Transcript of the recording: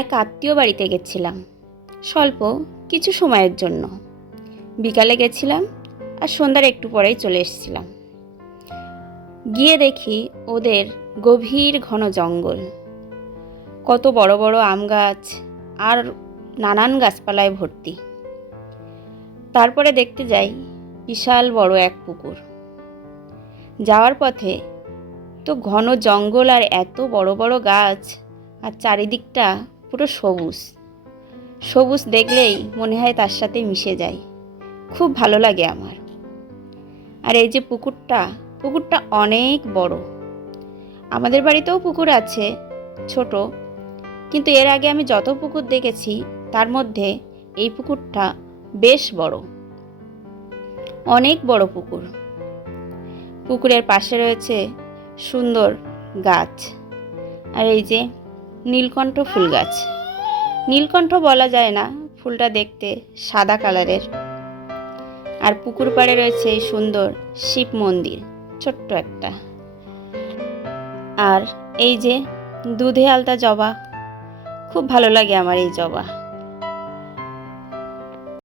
এক আত্মীয় বাড়িতে গেছিলাম স্বল্প কিছু সময়ের জন্য। বিকালে গেছিলাম আর সন্ধ্যার একটু পরেই চলে এসেছিলাম। গিয়ে দেখি ওদের গভীর ঘন জঙ্গল, কত বড় বড় আম গাছ আর নানান গাছপালায় ভর্তি। তারপরে দেখতে যাই বিশাল বড় এক পুকুর। যাওয়ার পথে তো ঘন জঙ্গল আর এত বড় বড় গাছ, আর চারিদিকটা পুরো সবুজ সবুজ, দেখলেই মনে হয় তার সাথে মিশে যাই। খুব ভালো লাগে আমার। আর এই যে পুকুরটা অনেক বড়। আমাদের বাড়িতেও পুকুর আছে ছোট, কিন্তু এর আগে আমি যত পুকুর দেখেছি তার মধ্যে এই পুকুরটা বেশ বড়, অনেক বড় পুকুর। পুকুরের পাশে রয়েছে সুন্দর গাছ, আর এই যে নীলকণ্ঠ ফুল গাছ। নীলকণ্ঠ বলা যায় না, ফুলটা দেখতে সাদা কালারের। আর পুকুর পাড়ে রয়েছে সুন্দর শিব মন্দির, ছোট্ট একটা। আর এই যে দুধে আলতা জবা, খুব ভালো লাগে আমার এই জবা।